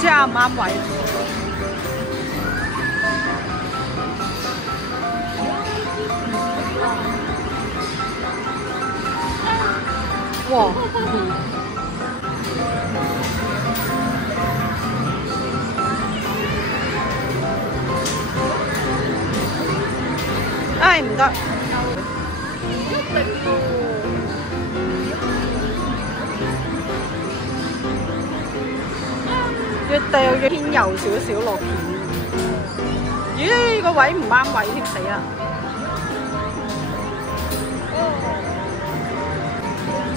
知啱唔啱位。哇！唉，唔得。越掉越偏右少少落片。咦，個位唔啱位添，死啦！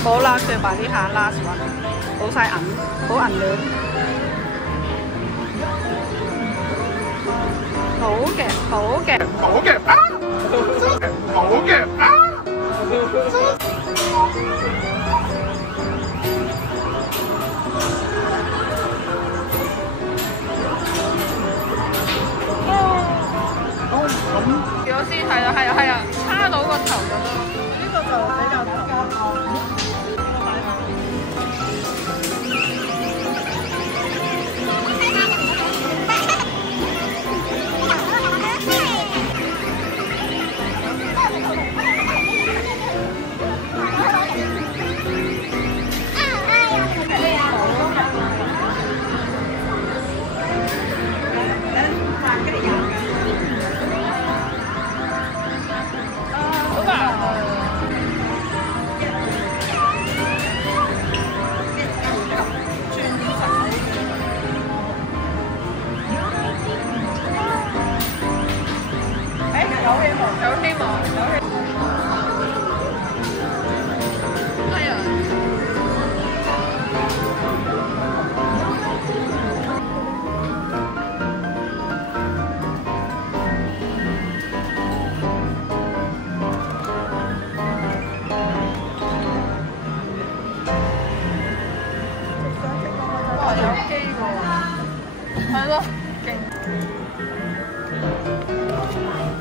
好啦，最後呢下 last one， 好晒銀，好銀兩。好嘅，好嘅，好嘅啊！好嘅啊！咗先，係啊，係啊，係啊，叉到個頭就得。呢個就比較頭。係咯，勁！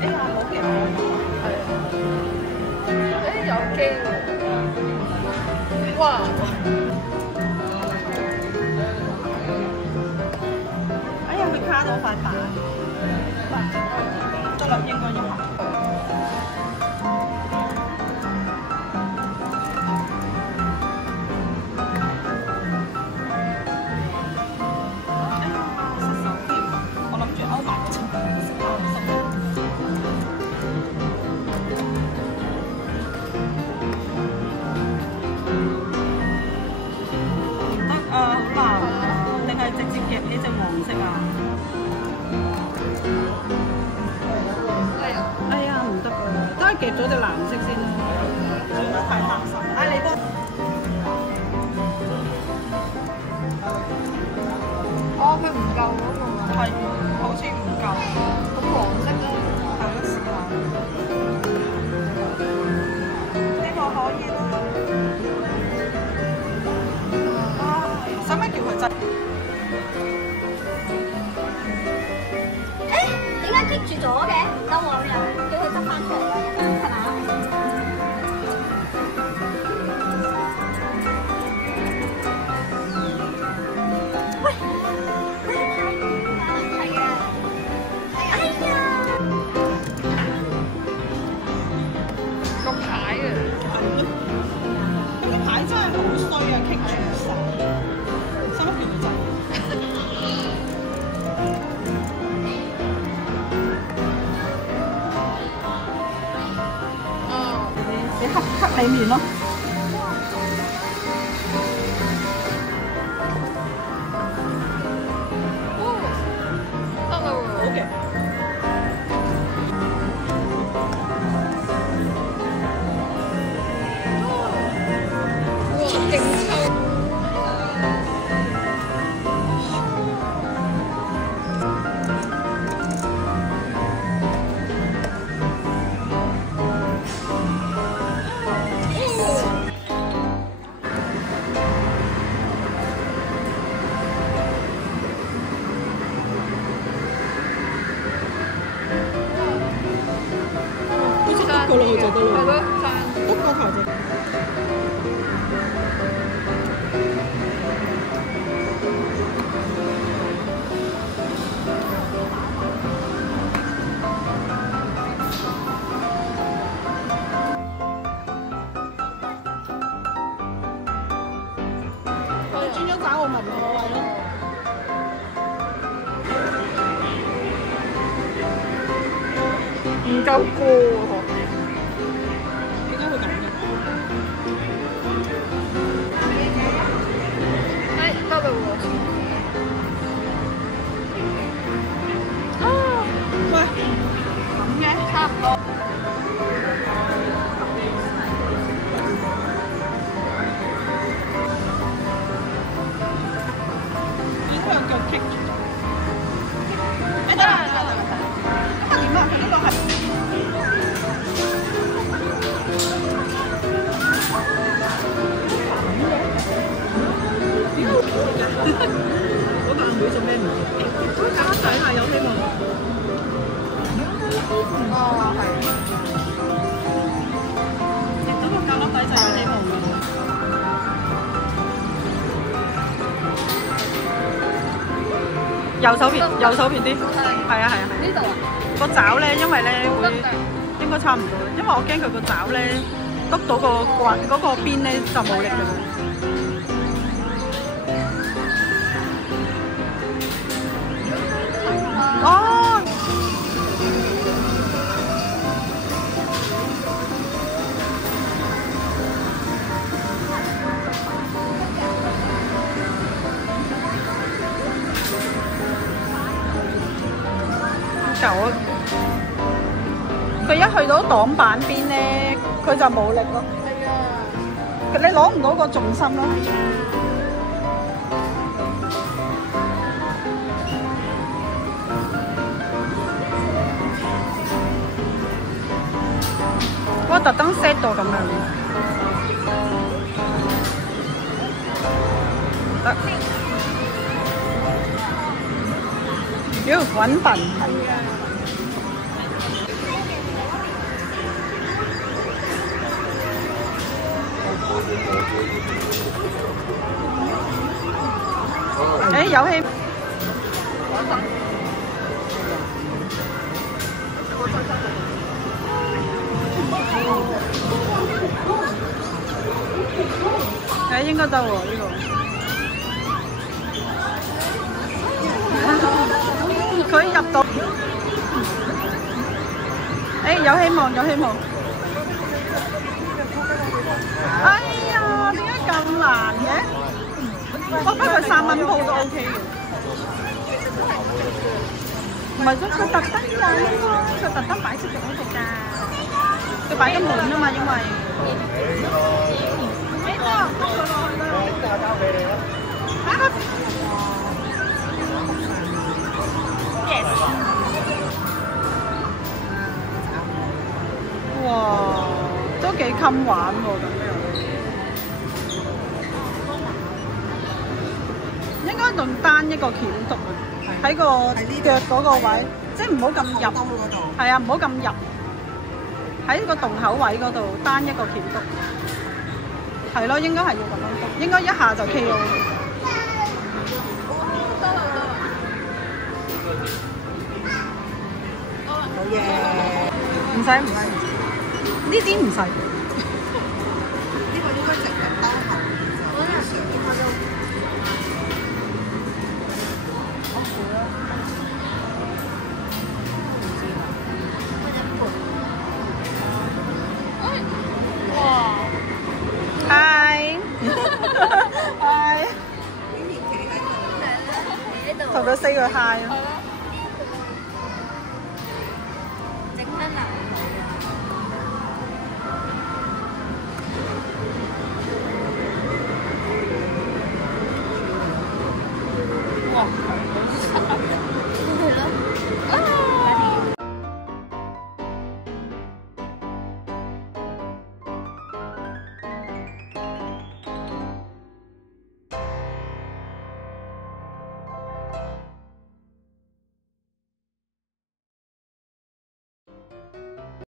哎呀，好勁！係啊，哎有機喎！哇！哎呀，佢卡到塊板，得啦，應該要行。夾咗隻藍色先啦，做得太黑心。哎，你幫哦，佢唔夠嗰個啊，係好似唔夠。咁黃色咧，係咯，試下。呢個可以啦。啊，使乜叫佢執？誒，點解棘住咗嘅？唔得喎，又叫佢執翻出嚟。黑裏面咯。得啦喎。好嘅。哇，勁臭！個路就得咯，係咯，篤個頭就。唔夠過喎。點解會咁嘅？得嘞喎。喂，咁嘅差唔多。點解有腳棘住？得啦得啦得啦。點啊？佢呢個係嗰個阿妹做咩唔做？搞底下有希望。哦，係。食咗個格粒底就有希望㗎。右手邊，右手邊啲。係啊係啊係。呢度啊？個爪咧，因為咧會應該差唔多，因為我驚佢個爪咧篤到個棍嗰個邊咧就冇力㗎啦。哦，狗。佢一去到擋板邊咧，佢就冇力咯。係啊。你攞唔到個重心咯。我特登 set 到咁樣。得。妖，揾笨。誒有氣。誒應該得喎呢個。佢入到。誒有希望有希望。哎呀，點解咁難嘅？不過佢3蚊鋪都 OK 嘅。唔係佢特登㗎，佢特登擺出咗嗰度㗎。佢擺得滿啊嘛，因為。呢個篤佢落去啦。交俾你啦。Yes。哇，都幾襟玩喎咁樣。應該用單一個鉗篤啊，喺個腳嗰個位，即係唔好咁入。係啊，唔好咁入。喺個洞口位嗰度單一個鉗篤。係咯，應該係要咁樣篤，應該一下就 KO。好嘢。唔使唔使，呢啲唔使。呢個應該成日包下。Hi， Hi，同佢 say 個 hi 咯。